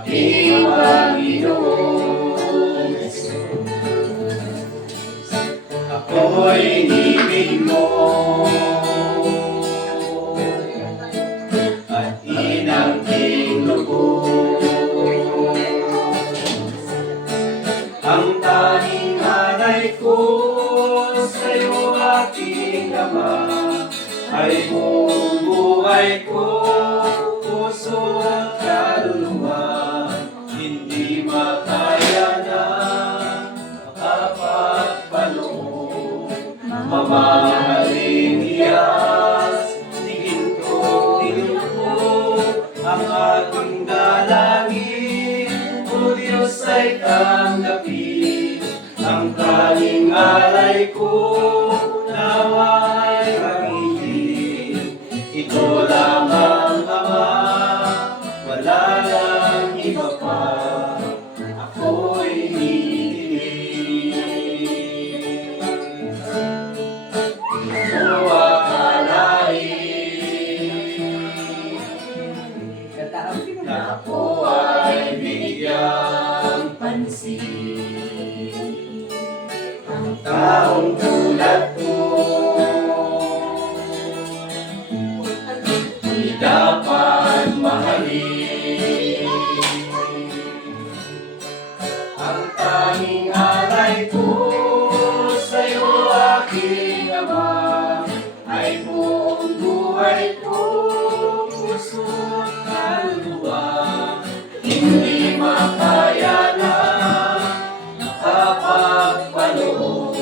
aking Panginoon Jesus. Ako'y inibig mo at inangking lubos. Ang tanging hanay ko sa'yo aking Ama ay buong buhay ko, puso at kaluluwa. Hindi makaya na makapagpaloob. Mamahaling iyas, tingin ko tinulog ang aking dalangin. O Diyos ay tanggapin ang tanging alay ko, nawa ay gamitin. Ito lamang Ama, wala lang iba pa, ako'y hinihiling. O akalain na ako ay bigyang pansin. Ang taong tulad ko di dapat mahalin. Ang tanging alay ko sa'yo aking Ama ay buong buhay ko, puso at kaluluwa. Hindi makaya na makapagpaloob.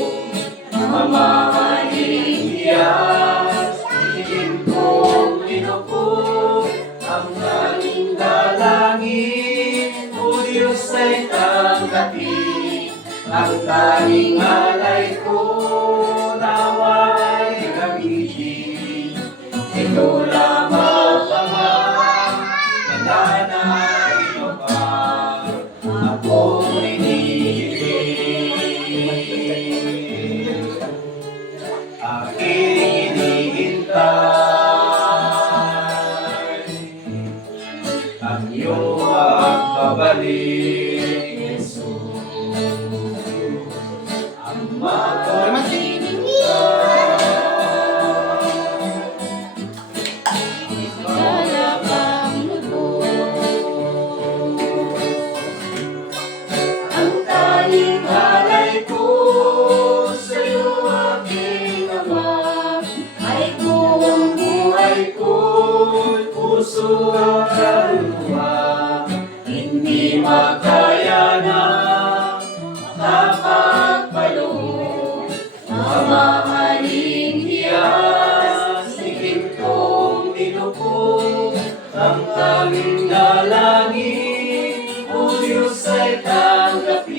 Mamahaling iyas, tingin kong inukog ang tanging dalangin. O Diyos ay tanggapin ang tanging alay ko, nawa ay gamitin. Ito lamang Ama, wala na iba pa, ako'y hinihiling. Aking hinihintay ang iyong pagbabalik, Jesus. Ang mapaghinintay lalapang lubos. Ang tanging alay ko sa'yo aking Ama ay buong buhay ko, puso at kaluluwa. Hindi makaya na makapagpaloob. Mamahaling hiyas, tingin kong tinupog ang tanging dalangin. O Diyos ay tanggapin